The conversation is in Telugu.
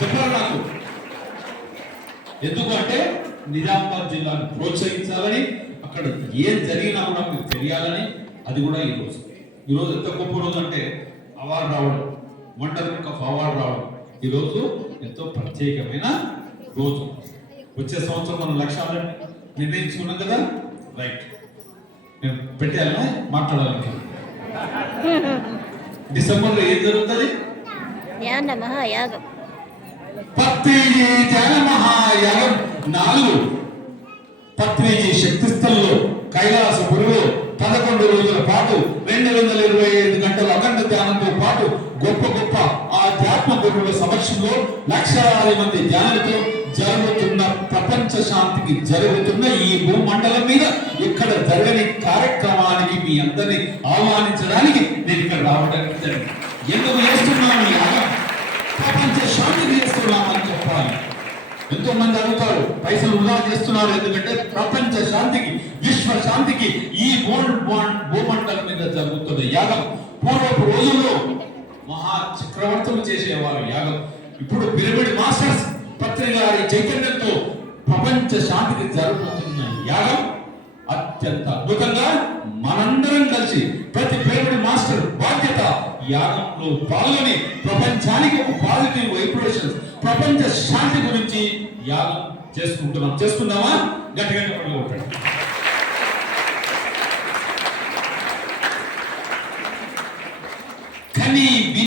చెప్పాలి నాకు. ఎందుకు అంటే నిజామాబాద్ జిల్లాను ప్రోత్సహించాలని, అక్కడ ఏం జరిగినా కూడా మీకు తెలియాలని. అది కూడా ఈరోజు ఎంత గొప్ప రోజు అంటే అవార్డు రావడం, వండర్ బుక్ ఆఫ్ అవార్డు రావడం ఈరోజు ఎంతో ప్రత్యేకమైన రోజు. వచ్చే సంవత్సరం మనం లక్ష్యాలను నిర్ణయించుకున్నాం కదా. రైట్, నేను పెట్టాలా మాట్లాడాలి. డిసెంబర్లో ఏం జరుగుతుంది? మహాయాగం, పత్రిజీ ధ్యాన మహాయాగం 4 పత్రిజీ శక్తిస్థల్లో కైలాసపురిలో 11 రోజుల పాటు 225 గంటల అఖండ ధ్యానంతో పాటు గొప్ప గొప్ప ఆధ్యాత్మ గురువుల సమక్షంలో లక్షలాది మంది ధ్యానులతో జరుగుతున్న ప్రపంచ శాంతికి జరుగుతున్న ఈ భూమండలం మీద ఇక్కడ జరగని కార్యక్రమానికి మీ అందరినీ ఆహ్వానించడానికి నేను ఇక్కడ రావడానికి జరిగింది. ఎందుకు చేస్తున్నాను? ప్రపంచ శాంతికి చేస్తున్నామని చెప్పాలి. ఎంతో మంది అడుగుతారు, పైసలు వృధా చేస్తున్నారు. ఎందుకంటే ప్రపంచ శాంతికి, విశ్వ శాంతికి ఈ భూమండలం మీద జరుగుతున్న యాగం. పూర్వపు రోజుల్లో మహా చక్రవర్తులు చేసేవారు యాగం. ఇప్పుడు పిరమిడ్ మాస్టర్స్ పత్రి గారి చైతన్యంతో ప్రపంచ శాంతికి జరుగుతున్న యాగం అత్యంత అద్భుతంగా మనందరం కలిసి ప్రతి పిరమిడ్ మాస్టర్ బాధ్యత యాగంలో పాల్గొని ప్రపంచానికి ఒక పాజిటివ్ వైబ్రేషన్స్, ప్రపంచ శాంతి గురించి యాగం చేసుకుందామా? గట్టిగా పడుకోండి. కానీ